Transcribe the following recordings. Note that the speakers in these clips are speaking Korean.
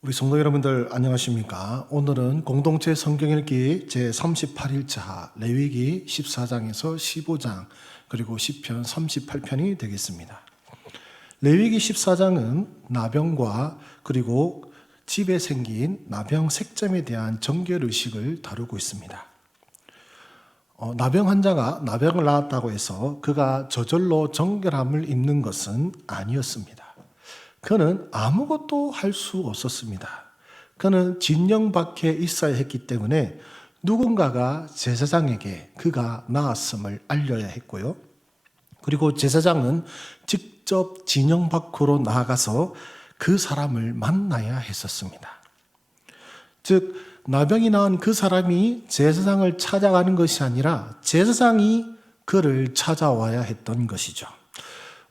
우리 성도 여러분들 안녕하십니까? 오늘은 공동체 성경읽기 제38일차 레위기 14장에서 15장 그리고 시편 38편이 되겠습니다. 레위기 14장은 나병과 그리고 집에 생긴 나병 색점에 대한 정결의식을 다루고 있습니다. 나병 환자가 나병을 낳았다고 해서 그가 저절로 정결함을 입는 것은 아니었습니다. 그는 아무것도 할 수 없었습니다. 그는 진영 밖에 있어야 했기 때문에 누군가가 제사장에게 그가 나았음을 알려야 했고요. 그리고 제사장은 직접 진영 밖으로 나아가서 그 사람을 만나야 했었습니다. 즉 나병이 나은 그 사람이 제사장을 찾아가는 것이 아니라 제사장이 그를 찾아와야 했던 것이죠.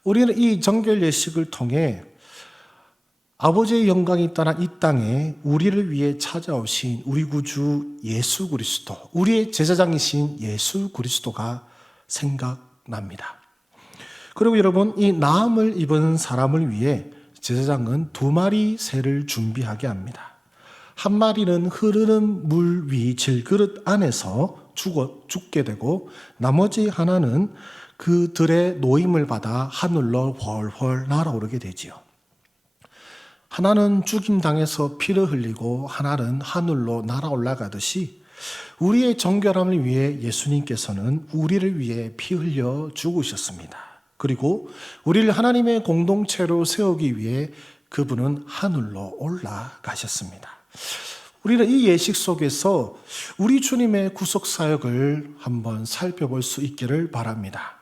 우리는 이 정결 예식을 통해 아버지의 영광이 떠난 이 땅에 우리를 위해 찾아오신 우리 구주 예수 그리스도, 우리의 제사장이신 예수 그리스도가 생각납니다. 그리고 여러분, 이 나음을 입은 사람을 위해 제사장은 2마리 새를 준비하게 합니다. 한 마리는 흐르는 물 위 질그릇 안에서 죽게 되고, 나머지 하나는 그 들의 노임을 받아 하늘로 훨훨 날아오르게 되지요. 하나는 죽임당해서 피를 흘리고 하나는 하늘로 날아올라가듯이 우리의 정결함을 위해 예수님께서는 우리를 위해 피 흘려 죽으셨습니다. 그리고 우리를 하나님의 공동체로 세우기 위해 그분은 하늘로 올라가셨습니다. 우리는 이 예식 속에서 우리 주님의 구속사역을 한번 살펴볼 수 있기를 바랍니다.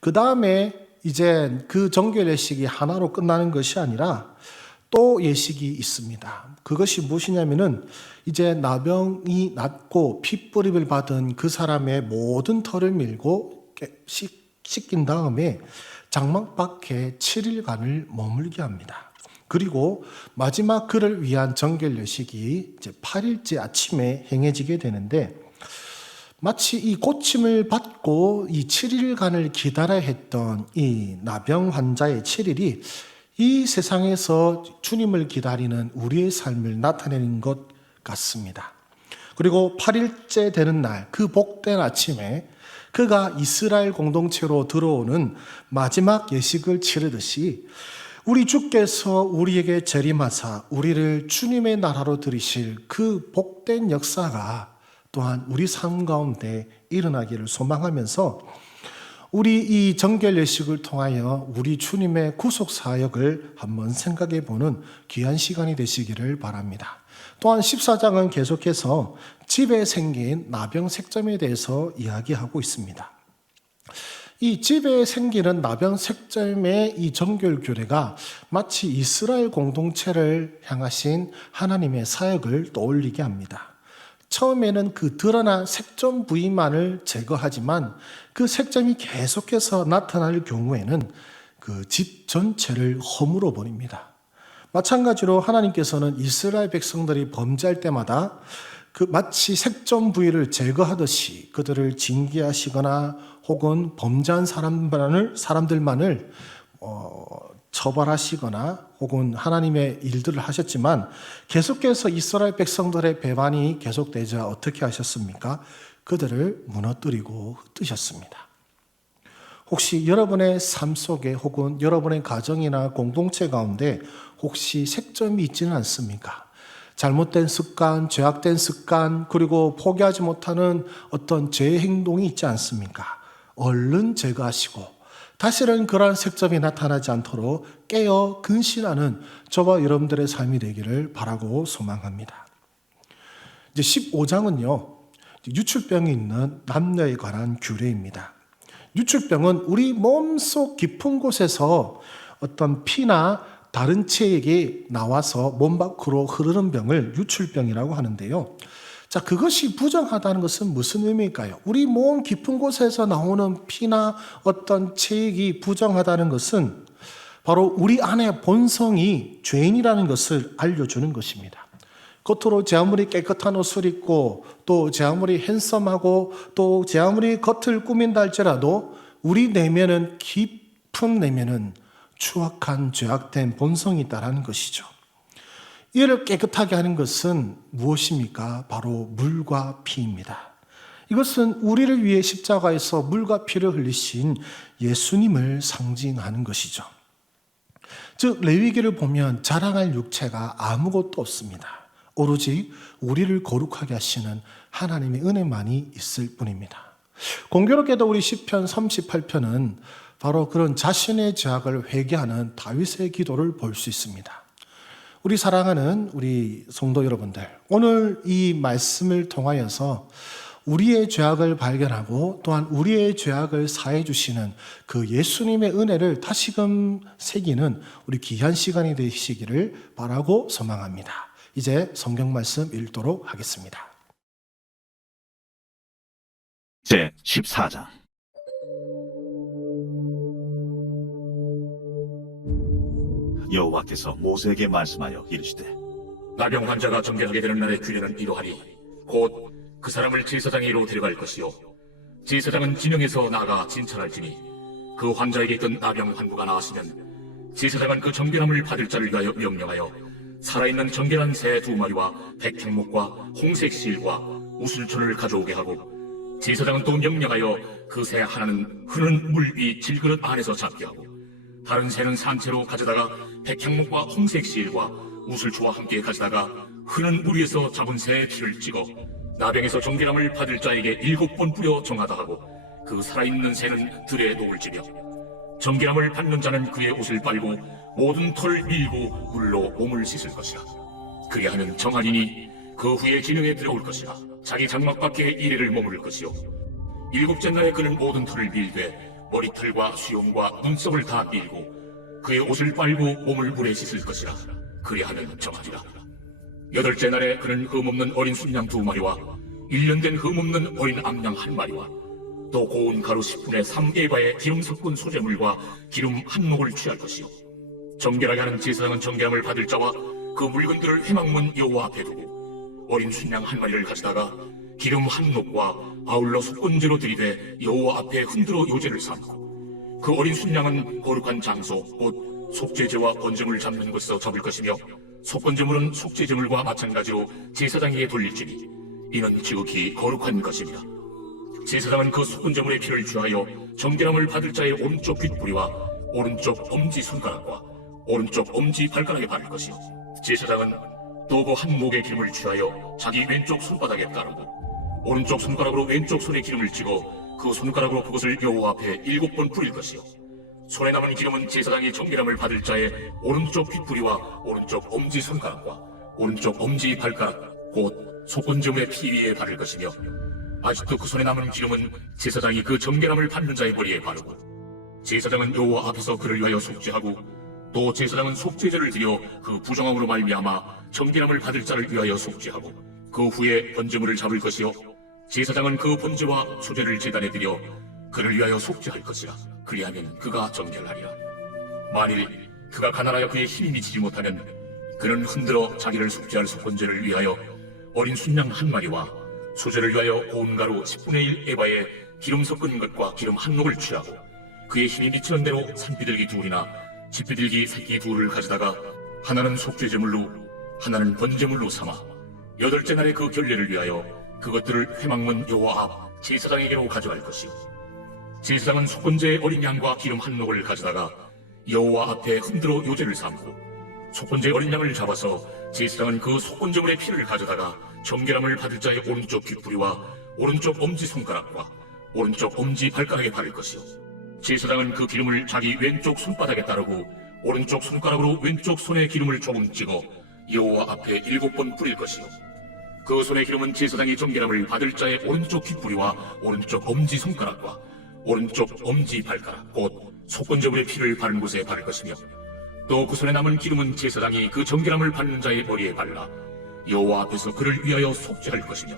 그 다음에 이제 그 정결 예식이 하나로 끝나는 것이 아니라 또 예식이 있습니다. 그것이 무엇이냐면은 이제 나병이 낫고 핏부림을 받은 그 사람의 모든 털을 밀고 씻긴 다음에 장막 밖에 7일간을 머물게 합니다. 그리고 마지막 그를 위한 정결 예식이 이제 8일째 아침에 행해지게 되는데, 마치 이 고침을 받고 이 7일간을 기다려야 했던 이 나병 환자의 7일이 이 세상에서 주님을 기다리는 우리의 삶을 나타내는 것 같습니다. 그리고 8일째 되는 날, 그 복된 아침에 그가 이스라엘 공동체로 들어오는 마지막 예식을 치르듯이 우리 주께서 우리에게 재림하사 우리를 주님의 나라로 들이실 그 복된 역사가 또한 우리 삶 가운데 일어나기를 소망하면서 우리 이 정결 예식을 통하여 우리 주님의 구속 사역을 한번 생각해 보는 귀한 시간이 되시기를 바랍니다. 또한 14장은 계속해서 집에 생긴 나병 색점에 대해서 이야기하고 있습니다. 이 집에 생기는 나병 색점의 이 정결 규례가 마치 이스라엘 공동체를 향하신 하나님의 사역을 떠올리게 합니다. 처음에는 그 드러난 색점 부위만을 제거하지만 그 색점이 계속해서 나타날 경우에는 그 집 전체를 허물어 버립니다. 마찬가지로 하나님께서는 이스라엘 백성들이 범죄할 때마다 그 마치 색점 부위를 제거하듯이 그들을 징계하시거나 혹은 범죄한 사람들만을 처벌하시거나 혹은 하나님의 일들을 하셨지만, 계속해서 이스라엘 백성들의 배반이 계속되자 어떻게 하셨습니까? 그들을 무너뜨리고 흩으셨습니다. 혹시 여러분의 삶 속에 혹은 여러분의 가정이나 공동체 가운데 혹시 색점이 있지는 않습니까? 잘못된 습관, 죄악된 습관, 그리고 포기하지 못하는 어떤 죄의 행동이 있지 않습니까? 얼른 제거하시고 다시는 그러한 색점이 나타나지 않도록 깨어 근신하는 저와 여러분들의 삶이 되기를 바라고 소망합니다. 이제 15장은요, 유출병이 있는 남녀에 관한 규례입니다. 유출병은 우리 몸속 깊은 곳에서 어떤 피나 다른 체액이 나와서 몸 밖으로 흐르는 병을 유출병이라고 하는데요. 자, 그것이 부정하다는 것은 무슨 의미일까요? 우리 몸 깊은 곳에서 나오는 피나 어떤 체액이 부정하다는 것은 바로 우리 안의 본성이 죄인이라는 것을 알려주는 것입니다. 겉으로 제 아무리 깨끗한 옷을 입고 또 제 아무리 핸섬하고 또 제 아무리 겉을 꾸민다 할지라도 우리 내면은 깊은 내면은 추악한 죄악된 본성이 있다는 것이죠. 이를 깨끗하게 하는 것은 무엇입니까? 바로 물과 피입니다. 이것은 우리를 위해 십자가에서 물과 피를 흘리신 예수님을 상징하는 것이죠. 즉 레위기를 보면 자랑할 육체가 아무것도 없습니다. 오로지 우리를 거룩하게 하시는 하나님의 은혜만이 있을 뿐입니다. 공교롭게도 우리 시편 38편은 바로 그런 자신의 죄악을 회개하는 다윗의 기도를 볼 수 있습니다. 우리 사랑하는 우리 성도 여러분들, 오늘 이 말씀을 통하여서 우리의 죄악을 발견하고 또한 우리의 죄악을 사해 주시는 그 예수님의 은혜를 다시금 새기는 우리 귀한 시간이 되시기를 바라고 소망합니다. 이제 성경 말씀 읽도록 하겠습니다. 제 14장. 여호와께서 모세에게 말씀하여 이르시되, 나병 환자가 정결하게 되는 날의 규례는 이러하니 곧 그 사람을 제사장에게로 데려갈 것이요 제사장은 진영에서 나아가 진찰할지니 그 환자에게 있던 나병 환부가 나았으면 제사장은 그 정결함을 받을 자를 위하여 명령하여 살아있는 정결한 새 2마리와 백향목과 홍색 실과 우슬초를 가져오게 하고 제사장은 또 명령하여 그 새 하나는 흐르는 물 위 질그릇 안에서 잡게 하고 다른 새는 산채로 가져다가 백향목과 홍색 실과 우슬초와 함께 가져다가 흐르는 물 위에서 잡은 새의 피를 찍어 나병에서 정결함을 받을 자에게 7번 뿌려 정하다 하고 그 살아있는 새는 들에 녹을 지며 정결함을 받는 자는 그의 옷을 빨고 모든 털을 밀고 물로 몸을 씻을 것이라. 그리하면 정하리니 그 후에 진영에 들어올 것이라. 자기 장막 밖에 이래를 머무를 것이요 7째 날에 그는 모든 털을 밀되 머리털과 수염과 눈썹을 다 밀고 그의 옷을 빨고 몸을 물에 씻을 것이라. 그리하면 정하리라. 8째 날에 그는 흠없는 어린 순양 2마리와 1년 된 흠없는 어린 암양 1마리와 또 고운 가루 10분의 3에바의 기름 섞은 소재물과 기름 1녹을 취할 것이요 정결하게 하는 제사장은 정결함을 받을 자와 그 물건들을 회막문 여호와 앞에 두고 어린 순양 1마리를 가져다가 기름 1녹과 아울러 속건제로 들이되 여호와 앞에 흔들어 요제를 삼고 그 어린 순양은 거룩한 장소 곧 속죄제와 번제물 잡는 곳에서 잡을 것이며 속건제물은 속죄제물과 마찬가지로 제사장에게 돌릴지니 이는 지극히 거룩한 것입니다. 제사장은 그 속건제물의 피를 취하여 정결함을 받을 자의 오른쪽 귓뿌리와 오른쪽 엄지 손가락과 오른쪽 엄지 발가락에 바를 것이요 제사장은 또 그 한 목의 기름을 취하여 자기 왼쪽 손바닥에 따르고 오른쪽 손가락으로 왼쪽 손에 기름을 찍어 그 손가락으로 그것을 여호와 앞에 7번 뿌릴 것이요 손에 남은 기름은 제사장이 정결함을 받을 자의 오른쪽 귓뿌리와 오른쪽 엄지 손가락과 오른쪽 엄지 발가락 곧 속건제물의 피 위에 바를 것이며 아직도 그 손에 남은 기름은 제사장이 그 정결함을 받는 자의 머리에 바르고 제사장은 여호와 앞에서 그를 위하여 속죄하고 또 제사장은 속죄제를 드려 그 부정함으로 말미암아 정결함을 받을 자를 위하여 속죄하고 그 후에 번제물을 잡을 것이요 제사장은 그 번제와 소제를 제단에 드려 그를 위하여 속죄할 것이라. 그리하면 그가 정결하리라. 만일 그가 가난하여 그의 힘이 미치지 못하면 그는 흔들어 자기를 속죄할 속건제를 위하여 어린 순양 1마리와 소제를 위하여 고운 가루 10분의 1 에바에 기름 섞은 것과 기름 1녹을 취하고 그의 힘이 미치는 대로 산비둘기 2이나 집비둘기 새끼 2를 가져다가 하나는 속죄제물로 하나는 번제물로 삼아 8째 날에 그 결례를 위하여 그것들을 회막문 여호와 앞 제사장에게로 가져갈 것이요 제사장은 속건제의 어린 양과 기름 1녹을 가져다가 여호와 앞에 흔들어 요제를 삼고 속건제 어린 양을 잡아서 제사장은 그 속건제물의 피를 가져다가 정결함을 받을 자의 오른쪽 귓뿌리와 오른쪽 엄지손가락과 오른쪽 엄지 발가락에 바를 것이요 제사장은 그 기름을 자기 왼쪽 손바닥에 따르고 오른쪽 손가락으로 왼쪽 손에 기름을 조금 찍어 여호와 앞에 7번 뿌릴 것이요 그 손의 기름은 제사장이 정결함을 받을 자의 오른쪽 귓뿌리와 오른쪽 엄지손가락과 오른쪽 엄지 발가락 곧 속건제물의 피를 바른 곳에 바를 것이며 또 그 손에 남은 기름은 제사장이 그 정결함을 받는 자의 머리에 발라 여호와 앞에서 그를 위하여 속죄할 것이며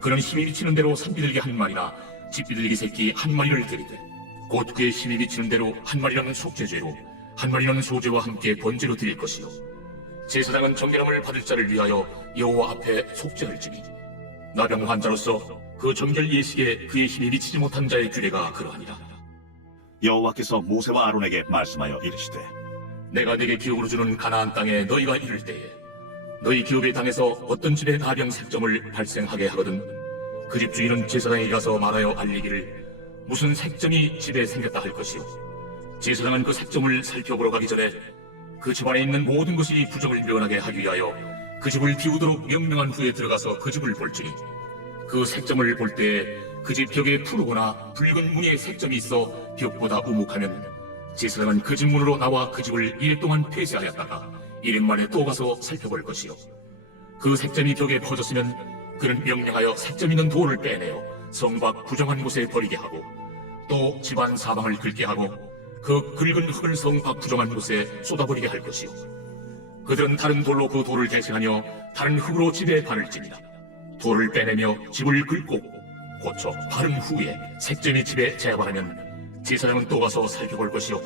그는 힘이 미치는 대로 산비둘기 1마리나 집비둘기 새끼 1마리를 드리되 곧 그의 힘이 미치는 대로 1마리는 속죄죄로 1마리는 소제와 함께 번제로 드릴 것이요 제사장은 정결함을 받을 자를 위하여 여호와 앞에 속죄할지니 나병 환자로서 그 정결 예식에 그의 힘이 미치지 못한 자의 규례가 그러하니라. 여호와께서 모세와 아론에게 말씀하여 이르시되, 내가 네게 기업으로 주는 가나안 땅에 너희가 이를 때에 너희 기업의 땅에서 어떤 집에 나병 색점을 발생하게 하거든 그 집 주인은 제사장에게 가서 말하여 알리기를 무슨 색점이 집에 생겼다 할 것이요 제사장은 그 색점을 살펴보러 가기 전에 그 집안에 있는 모든 것이 부정을 면하게 하기 위하여 그 집을 비우도록 명령한 후에 들어가서 그 집을 볼지니 그 색점을 볼 때에 그 집 벽에 푸르거나 붉은 무늬의 색점이 있어 벽보다 우묵하면 제사장은 그 집 문으로 나와 그 집을 1일 동안 폐쇄하였다가 1일 만에 또 가서 살펴볼 것이요 그 색점이 벽에 퍼졌으면 그는 명령하여 색점 있는 돌을 빼내어 성 밖 부정한 곳에 버리게 하고 또 집안 사방을 긁게 하고 그 긁은 흙을 성 밖 부정한 곳에 쏟아버리게 할 것이요 그들은 다른 돌로 그 돌을 대체하며 다른 흙으로 집에 바를지니라 돌을 빼내며 집을 긁고 고쳐 바른 후에 색점이 집에 재발하면 제사장은 또 가서 살펴볼 것이요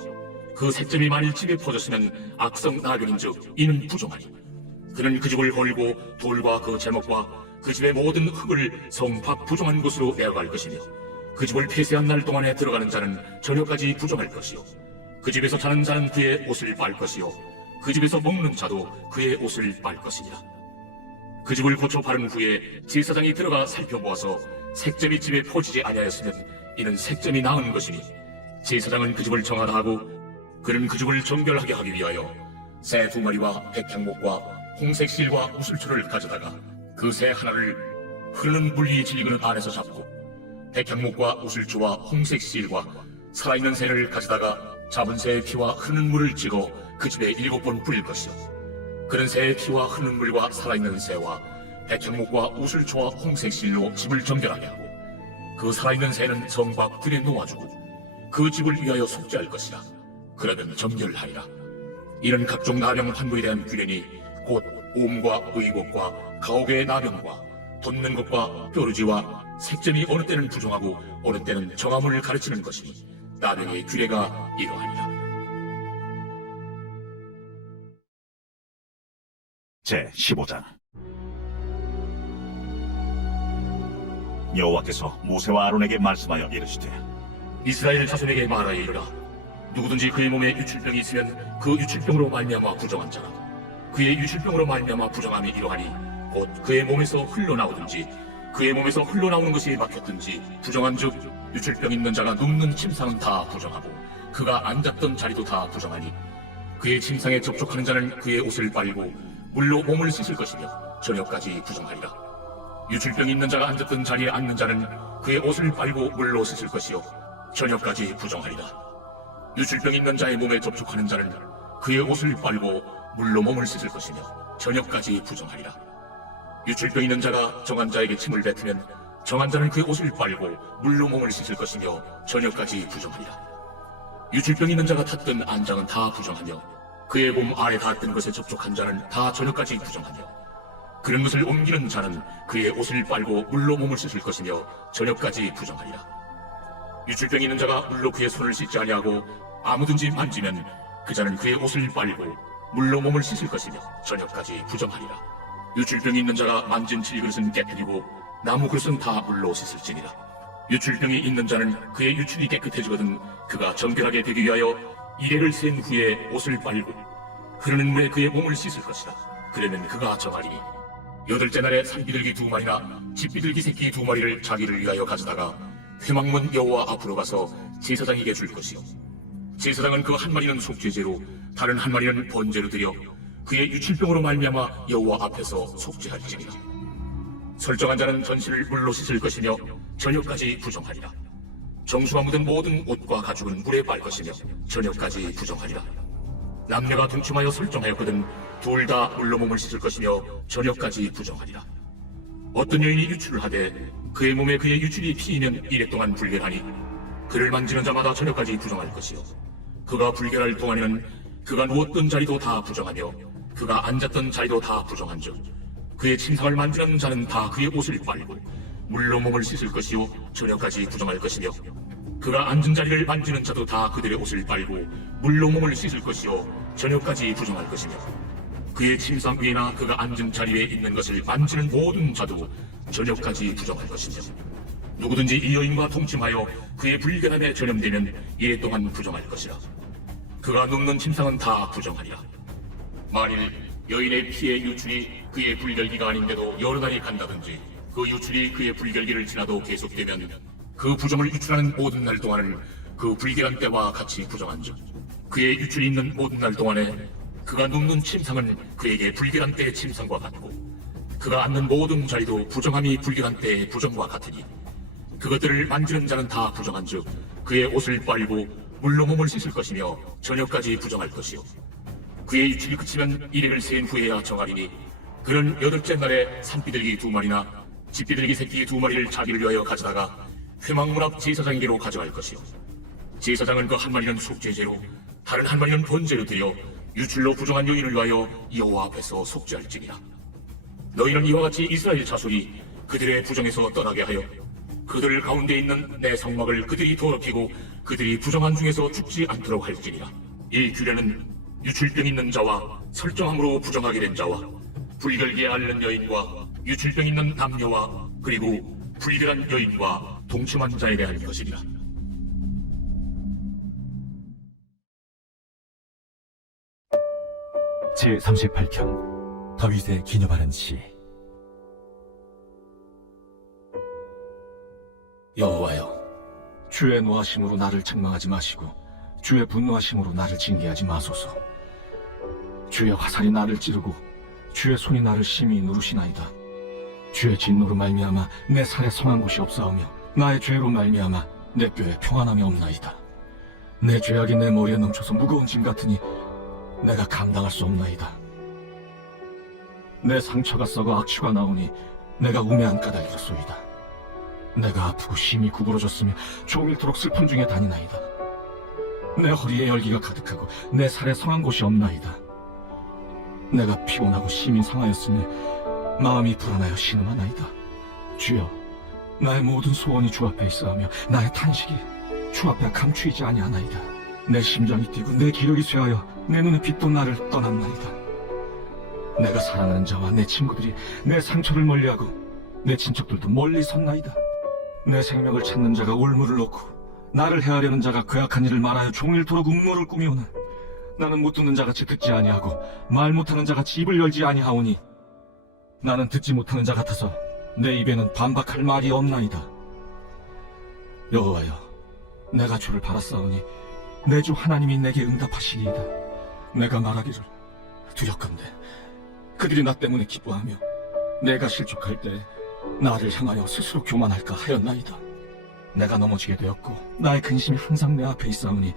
그 색점이 만일 집에 퍼졌으면 악성 나병인즉 이는 부정하니 그는 그 집을 헐고 돌과 그 제목과 그 집의 모든 흙을 성 밖 부정한 곳으로 내어갈 것이며 그 집을 폐쇄한 날 동안에 들어가는 자는 저녁까지 부정할 것이요 그 집에서 자는 자는 그의 옷을 빨 것이요 그 집에서 먹는 자도 그의 옷을 빨 것이니라 그 집을 고쳐 바른 후에 제사장이 들어가 살펴보아서 색점이 집에 퍼지지 아니하였으면 이는 색점이 나은 것이니 제사장은 그 집을 정하다 하고 그는 그 집을 정결하게 하기 위하여 새 2마리와 백향목과 홍색 실과 우슬초를 가져다가 그 새 하나를 흐르는 물 위에 질그릇 안에서 잡고 백향목과 우슬초와 홍색 실과 살아있는 새를 가져다가 잡은 새의 피와 흐르는 물을 찍어 그 집에 7번 뿌릴 것이요 그는 새의 피와 흐르는 물과 살아있는 새와 백향목과 우슬초와 홍색 실로 집을 정결하게 하고 그 살아있는 새는 성 밖 들에 놓아주고 그 집을 위하여 속죄할 것이라 그러면 정결하리라 이런 각종 나병 환부에 대한 규례니 곧 옴과 의복과 가옥의 나병과 돋는 것과 뾰루지와 색점이 어느 때는 부정하고 어느 때는 정함을 가르치는 것이니 나병의 규례가 이러하니라. 제 15장. 여호와께서 모세와 아론에게 말씀하여 이르시되 이스라엘 자손에게 말하여 이르라 누구든지 그의 몸에 유출병이 있으면 그 유출병으로 말미암아 부정한 자라 그의 유출병으로 말미암아 부정함이 이러하니 곧 그의 몸에서 흘러나오든지 그의 몸에서 흘러나오는 것이 막혔든지 부정한즉 유출병 있는 자가 눕는 침상은 다 부정하고 그가 앉았던 자리도 다 부정하니 그의 침상에 접촉하는 자는 그의 옷을 빨고 물로 몸을 씻을 것이며 저녁까지 부정하리라 유출병이 있는 자가 앉았던 자리에 앉는 자는 그의 옷을 빨고 물로 씻을 것이요 저녁까지 부정하리라 유출병 있는 자의 몸에 접촉하는 자는 그의 옷을 빨고 물로 몸을 씻을 것이며 저녁까지 부정하리라 유출병 있는 자가 정한 자에게 침을 뱉으면 정한 자는 그의 옷을 빨고 물로 몸을 씻을 것이며 저녁까지 부정하리라 유출병 있는 자가 탔던 안장은 다 부정하며 그의 몸 아래 닿았던 것에 접촉한 자는 다 저녁까지 부정하며 그런 것을 옮기는 자는 그의 옷을 빨고 물로 몸을 씻을 것이며 저녁까지 부정하리라 유출병 있는 자가 물로 그의 손을 씻지 아니하고 아무든지 만지면 그 자는 그의 옷을 빨고 물로 몸을 씻을 것이며 저녁까지 부정하리라 유출병이 있는 자가 만진 질그릇은 깨뜨리고 나무 그릇은 다 물로 씻을지니라 유출병이 있는 자는 그의 유출이 깨끗해지거든 그가 정결하게 되기 위하여 1회를 센 후에 옷을 빨고 흐르는 물에 그의 몸을 씻을 것이라 그러면 그가 정하리니 8째 날에 산비둘기 2마리나 집비둘기 새끼 2마리를 자기를 위하여 가져다가 회막문 여호와 앞으로 가서 제사장에게 줄 것이요 제사장은 그 한 마리는 속죄제로 다른 한 마리는 번제로 드려 그의 유출병으로 말미암아 여호와 앞에서 속죄할지니라 설정한 자는 전신을 물로 씻을 것이며 저녁까지 부정하리라 정수가 묻은 모든 옷과 가죽은 물에 빨 것이며 저녁까지 부정하리라 남녀가 동침하여 설정하였거든 둘 다 물로 몸을 씻을 것이며 저녁까지 부정하리라 어떤 여인이 유출을 하되 그의 몸에 그의 유출이 피이면 1회 동안 불결하니 그를 만지는 자마다 저녁까지 부정할 것이요 그가 불결할 동안에는 그가 누웠던 자리도 다 부정하며 그가 앉았던 자리도 다 부정한즉 그의 침상을 만지는 자는 다 그의 옷을 빨고 물로 몸을 씻을 것이요 저녁까지 부정할 것이며 그가 앉은 자리를 만지는 자도 다 그들의 옷을 빨고 물로 몸을 씻을 것이요 저녁까지 부정할 것이며 그의 침상 위에나 그가 앉은 자리 위에 있는 것을 만지는 모든 자도 저녁까지 부정할 것이며 누구든지 이 여인과 동침하여 그의 불결함에 전염되면 1회 동안 부정할 것이라 그가 눕는 침상은 다 부정하리라 만일 여인의 피의 유출이 그의 불결기가 아닌데도 여러 달이 간다든지 그 유출이 그의 불결기를 지나도 계속되면 그 부정을 유출하는 모든 날 동안을 그 불결한 때와 같이 부정한즉 그의 유출이 있는 모든 날 동안에 그가 눕는 침상은 그에게 불결한 때의 침상과 같고 그가 앉는 모든 자리도 부정함이 불결한 때의 부정과 같으니 그것들을 만지는 자는 다 부정한즉 그의 옷을 빨고 물로 몸을 씻을 것이며 저녁까지 부정할 것이요 그의 유출이 그치면 일행을 세인 후에야 정하리니 그는 8째 날에 산비둘기 2마리나 집비둘기 새끼 2마리를 자기를 위하여 가져다가 회막문 앞 제사장에게로 가져갈 것이요 제사장은 그 한 마리는 속죄제로 다른 한 마리는 번제로 드려 유출로 부정한 여인을 위하여 여호와 앞에서 속죄할지니라. 너희는 이와 같이 이스라엘 자손이 그들의 부정에서 떠나게 하여 그들 가운데 있는 내 성막을 그들이 더럽히고 그들이 부정한 중에서 죽지 않도록 할지니라. 이 규례는 유출병 있는 자와 설정함으로 부정하게 된 자와 불결기에 앓는 여인과 유출병 있는 남녀와 그리고 불결한 여인과 동침한 자에 대한 것이니라. 제38편 다윗의 기념하는 시. 여호와여, 주의 노하심으로 나를 책망하지 마시고 주의 분노하심으로 나를 징계하지 마소서. 주의 화살이 나를 찌르고 주의 손이 나를 심히 누르시나이다. 주의 진노로 말미암아 내 살에 성한 곳이 없사오며 나의 죄로 말미암아 내 뼈에 평안함이 없나이다. 내 죄악이 내 머리에 넘쳐서 무거운 짐 같으니 내가 감당할 수 없나이다. 내 상처가 썩어 악취가 나오니 내가 우매한 까닭이로소이다. 내가 아프고 심히 구부러졌으며 종일토록 슬픔 중에 다니나이다. 내 허리에 열기가 가득하고 내 살에 성한 곳이 없나이다. 내가 피곤하고 심히 상하였으며 마음이 불안하여 신음하나이다. 주여, 나의 모든 소원이 주 앞에 있어하며 나의 탄식이 주 앞에 감추이지 아니하나이다. 내 심장이 뛰고 내 기력이 쇠하여 내 눈의 빛도 나를 떠났나이다. 내가 사랑하는 자와 내 친구들이 내 상처를 멀리하고 내 친척들도 멀리 섰나이다. 내 생명을 찾는 자가 올무를 놓고 나를 해하려는 자가 괴악한 일을 말하여 종일토록 음모를 꾸미오나 나는 못 듣는 자같이 듣지 아니하고 말 못하는 자같이 입을 열지 아니하오니 나는 듣지 못하는 자 같아서 내 입에는 반박할 말이 없나이다. 여호와여, 내가 주를 바라싸우니 내 주 하나님이 내게 응답하시리이다. 내가 말하기를 두렵건대 그들이 나 때문에 기뻐하며 내가 실족할 때 나를 향하여 스스로 교만할까 하였나이다. 내가 넘어지게 되었고 나의 근심이 항상 내 앞에 있사오니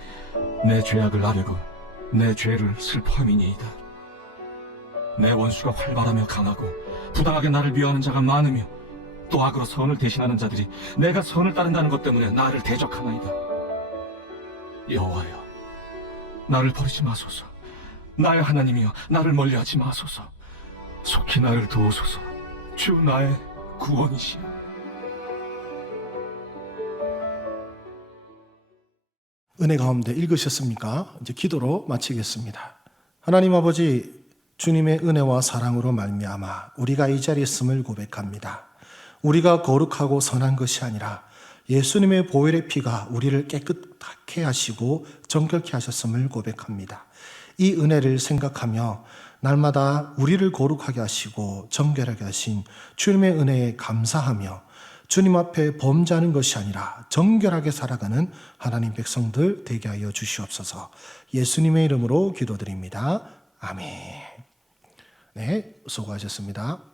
내 죄악을 아뢰고 내 죄를 슬퍼함이니이다. 내 원수가 활발하며 강하고 부당하게 나를 미워하는 자가 많으며 또 악으로 선을 대신하는 자들이 내가 선을 따른다는 것 때문에 나를 대적하나이다. 여호와여, 나를 버리지 마소서. 나의 하나님이여, 나를 멀리하지 마소서. 속히 나를 도우소서. 주 나의 구원이시여. 은혜 가운데 읽으셨습니까? 이제 기도로 마치겠습니다. 하나님 아버지, 주님의 은혜와 사랑으로 말미암아 우리가 이 자리에 있음을 고백합니다. 우리가 거룩하고 선한 것이 아니라 예수님의 보혈의 피가 우리를 깨끗하게 하시고 정결케 하셨음을 고백합니다. 이 은혜를 생각하며 날마다 우리를 거룩하게 하시고 정결하게 하신 주님의 은혜에 감사하며 주님 앞에 범죄하는 것이 아니라 정결하게 살아가는 하나님 백성들 되게 하여 주시옵소서. 예수님의 이름으로 기도드립니다. 아멘. 네, 수고하셨습니다.